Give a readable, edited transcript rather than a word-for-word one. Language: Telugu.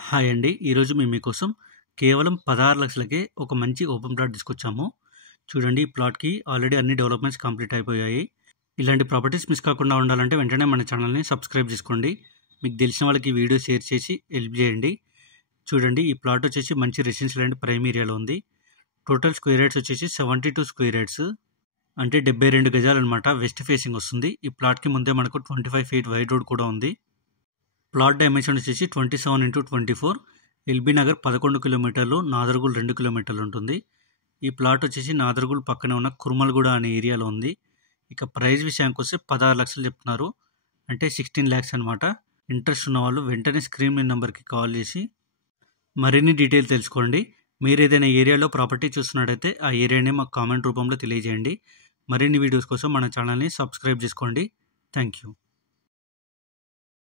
హాయ్ అండి. ఈరోజు మేము మీకోసం కేవలం 16 లక్షలకే ఒక మంచి ఓపెన్ ప్లాట్ తీసుకొచ్చాము. చూడండి, ఈ ప్లాట్‌కి ఆల్రెడీ అన్ని డెవలప్‌మెంట్స్ కంప్లీట్ అయిపోయాయి. ఇలాంటి ప్రాపర్టీస్ మిస్ కాకుండా ఉండాలంటే వెంటనే మన ఛానల్‌ని సబ్స్క్రైబ్ చేసుకోండి. మీకు తెలిసిన వాళ్ళకి ఈ వీడియో షేర్ చేసి హెల్ప్ చేయండి. చూడండి, ఈ ప్లాట్ వచ్చేసి మంచి రెసిడెన్షియల్ అండ్ ప్రైమ్ ఏరియాలో ఉంది. టోటల్ స్క్వేర్ యార్డ్స్ వచ్చేసి 72 స్క్వేర్ యార్డ్స్, అంటే 72 గజాలన్నమాట. వెస్ట్ ఫేసింగ్ వస్తుంది. ఈ ప్లాట్‌కి ముందే మనకు 25 ఫీట్ వైడ్ రోడ్ కూడా ఉంది. ప్లాట్ డైమెన్షన్ వచ్చేసి 27x24. ఎల్బీ నగర్ 11 కిలోమీటర్లు, నాదర్గుల్ 2 కిలోమీటర్లు ఉంటుంది. ఈ ప్లాట్ వచ్చేసి నాదర్గుల్ పక్కనే ఉన్న కుర్మల్గూడ అనే ఏరియాలో ఉంది. ఇక ప్రైస్ విషయానికి వస్తే 16 లక్షలు చెప్తున్నారు, అంటే 16 ల్యాక్స్ అనమాట. ఇంట్రెస్ట్ ఉన్న వాళ్ళు వెంటనే స్క్రీన్ మీద నెంబర్కి కాల్ చేసి మరిన్ని డీటెయిల్ తెలుసుకోండి. మీరు ఏదైనా ఏరియాలో ప్రాపర్టీ చూస్తున్నట్టయితే ఆ ఏరియాని మాకు కామెంట్ రూపంలో తెలియజేయండి. మరిన్ని వీడియోస్ కోసం మన ఛానల్ని సబ్స్క్రైబ్ చేసుకోండి. Thank you.